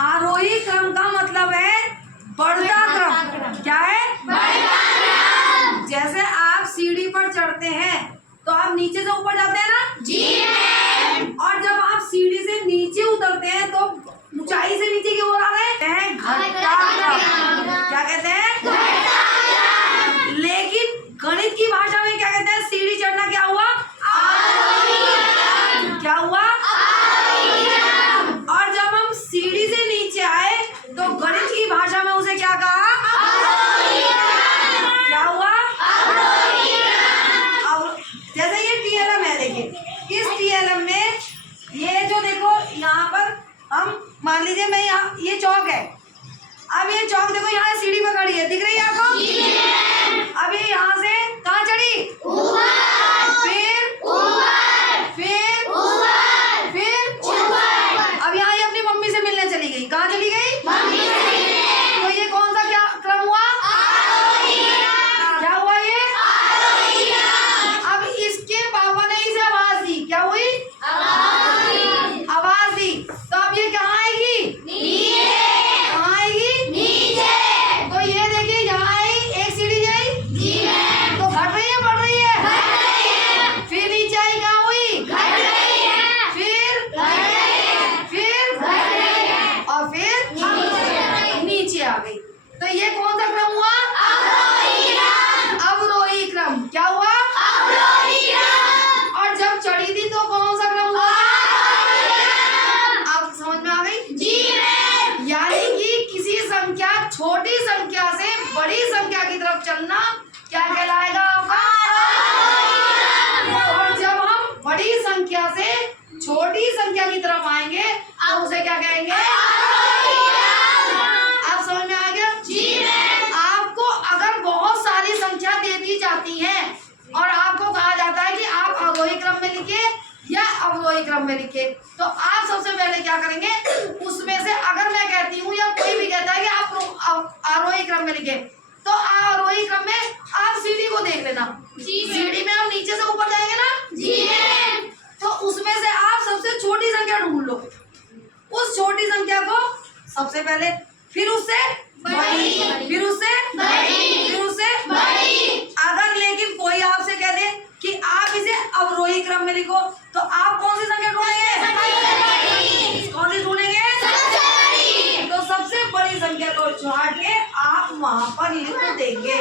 आरोही क्रम का मतलब है बढ़ता क्रम। क्या है? बढ़ता क्रम। जैसे आप सीढ़ी पर चढ़ते हैं तो आप नीचे से ऊपर जाते हैं ना? जी मैम। और जब आप सीढ़ी से नीचे उतरते हैं तो ऊंचाई से नीचे की ओर आ रहे हैं, घटता क्रम। क्या कहते हैं? घटता क्रम। लेकिन गणित की भाषा में क्या कहते हैं? सीढ़ी चढ़ना क्या हुआ? आरोही क्रम। क्या हुआ? आरोही क्रम। और जब हम सीढ़ी से नीचे आए तो गणित की भाषा में उसे क्या कहा? आरोही क्रम। क्या हुआ? आरोही क्रम। अब जैसे ये टीएलएम है, देखिए इस टीएलएम में ये जो देखो यहाँ पर हम मान लीजिए मैं यहाँ, ये चौक है। अब ये चौक देखो यहाँ सीढ़ी पे खड़ी है, दिख रही है आपको? अब ये यहाँ से कहाँ चढ़ी? ऊपर। फिर ऊपर। फिर ऊपर। फिर ऊपर। अब यहाँ ये अपनी मम्मी से मिलने चली गई। कहाँ चली गई? मम्मी से मिलने। तो ये कौन सा क्या क्रम हुआ? आरोही क्रम। क्या हुआ ये? आरोही क्रम। अब इसके पापा ने इसे आवाज दी। क्या हुई? आवाज दी। तो अब ये कहाँ आएगी? नीचे। कहाँ आएगी? नीचे। तो ये देखिए यहाँ आई, एक सीढ़ी आई। जी मैम। तो घट रही है, बढ़ रही है? घट रही है। फिर नीचे आई, कहाँ हुई? घट रही है। फिर घट रही है। फिर घट रही है। और फिर नीचे आ गई। तो ये कौन सा क्रम हुआ? अवरोही क्रम। अवरोही क्रम। क्या हुआ? अवरोही क्रम। और जब चढ़ी थी तो कौन सा क्रम हुआ? आप समझ में आ गई? जी मैम। यानी कि किसी संख्या, छोटी संख्या से बड़ी संख्या की तरफ चलना क्या कहलाएगा आपका? और जब हम बड़ी संख्या से छोटी संख्या की तरफ आएंगे तो उसे क्या कहेंगे? आप समझ में आ गया? जी मैम। आपको अगर बहुत सारी संख्या दे दी जाती है और आपको कहा जाता है कि आप आरोही क्रम में लिखिए या अवरोही क्रम में लिखे, तो आप सबसे पहले क्या करेंगे? उसमें से अगर मैं कहती हूँ या कोई भी कहता है कि आप आरोही क्रम में लिखे, तो आरोही क्रम में आप सीढ़ी को देख लेना। सीढ़ी में हम नीचे से ऊपर जाएंगे ना? जी मैम। तो उसमें से आप सबसे छोटी संख्या ढूंढ लो। उस छोटी संख्या को सबसे पहले, फिर उससे बड़ी, फिर उससे बड़ी, फिर उससे बड़ी। अगर लेकिन कोई आपसे कह दे कि आप इसे अवरोही क्रम में लिखो, तो आप कौन सी संख्या ढूंढेंगे? कौन सी ढूंढेंगे? सबसे बड़ी। तो सबसे बड़ी संख्या को छुड़ा के आप वहां पर लिख देंगे।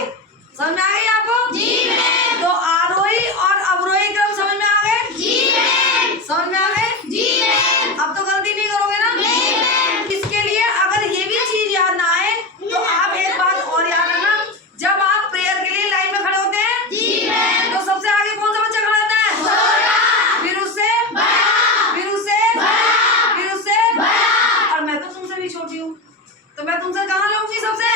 समझ में आ गई आपको? जी मैम। तो आरोही और अवरोही क्रम समझ में आ गए? जी मैम। समझ में आ गए? जी मैम। अब तो गलती नहीं करोगे ना? नहीं मैम। इसके लिए अगर ये भी चीज याद ना आए तो आप एक बात और याद रखना, जब आप प्रेयर के लिए लाइन में खड़े होते हैं, जी मैम, तो सबसे आगे कौन सा बच्चा खड़ा रहता है? छोटा। फिर उससे बड़ा, फिर उससे बड़ा, फिर उससे बड़ा। और मैं तो तुमसे भी छोटी हूँ, तो मैं तुमसे कहाँ लाऊंगी सबसे?